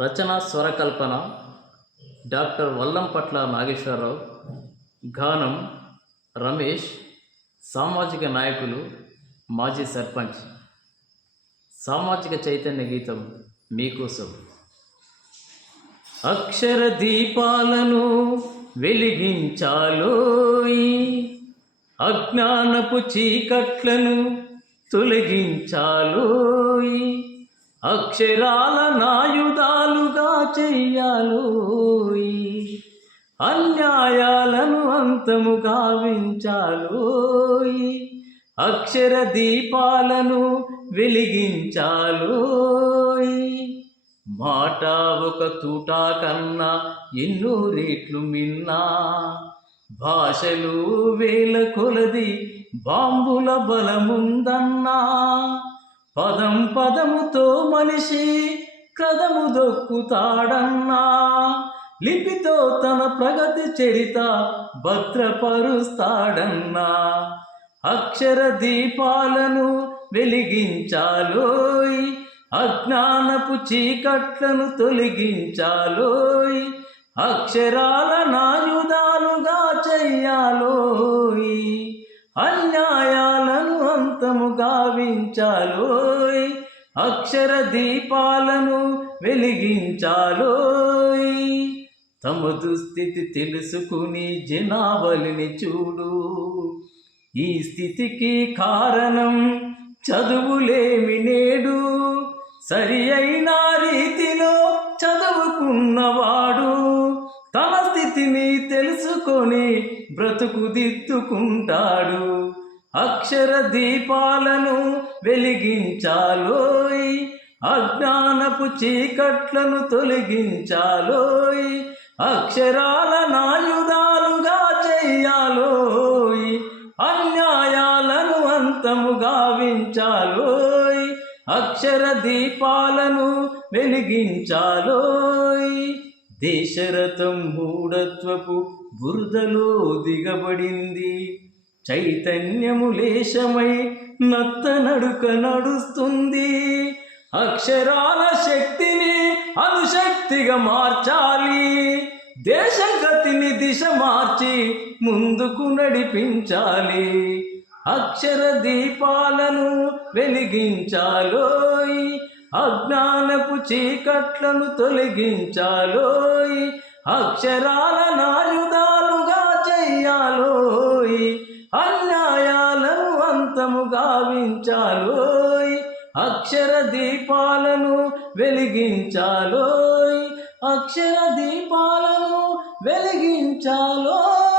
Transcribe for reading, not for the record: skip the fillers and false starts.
రచన స్వరకల్పన doctor Vallampatla Nageswararao. గానం రమేష్. సామాజిక నాయకులు, మాజీ సర్పంచ్. సామాజిక చైతన్య గీతం మీకోసం. అక్షర దీపాలను వెలిగించాలోయి, అజ్ఞానపు చీకట్లను తొలగించాలోయి, అక్షరాల నాయుధాలుగా చెయ్యాలోయి, అన్యాయాలను అంతము గావించాలోయి, అక్షర దీపాలను వెలిగించాలోయి. మాట ఒక తూటా కన్నా ఎన్నో రేట్లు మిన్నా, భాషలు వేల కొలది బాంబుల బలముందన్నా, పదం పదముతో మనిషి కదము దొక్కుతాడన్నా, లిపితో తన ప్రగతి చరిత భద్రపరుస్తాడన్నా. అక్షర దీపాలను వెలిగించాలోయ్, అజ్ఞానపు చీకట్లను తొలగించాలోయ్, అక్షరాల నాయుధాలుగా చెయ్యాలోయ్, అన్యాయాలను అంతము గావించాలోయ్, అక్షర దీపాలను వెలిగించాలోయ్. తమ దుస్థితి తెలుసుకుని జనావళిని చూడు, ఈ స్థితికి కారణం చదువులేమి నేడు, సరి అయిన రీతిలో చదువుకున్నవాడు తన స్థితిని తెలుసుకొని బ్రతుకు దిద్దుకుంటాడు. అక్షర దీపాలను వెలిగించాలోయ్, అజ్ఞానపు చీకట్లను తొలగించాలోయ్, అక్షరాల నాయుధాలుగా చెయ్యాలోయ్, అన్యాయాలను అంతము గావించాలోయ్, అక్షర దీపాలను వెలిగించాలోయ్. దేశరథం మూఢత్వపు బురదలో దిగబడింది, చైతన్యము లేశమై నత్త నడుక నడుస్తుంది. అక్షరాల శక్తిని అనుశక్తిగా మార్చాలి, దేశ గతిని దిశ మార్చి ముందుకు నడిపించాలి. అక్షర దీపాలను వెలిగించాలోయ్, అజ్ఞానపు చీకట్లను తొలగించాలోయ్, అక్షరాల నాయుధాలుగా చెయ్యాలోయ్, అన్యాయాలను అంతము గావించాలోయ్, అక్షర దీపాలను వెలిగించాలోయ్, అక్షర దీపాలను వెలిగించాలోయ్.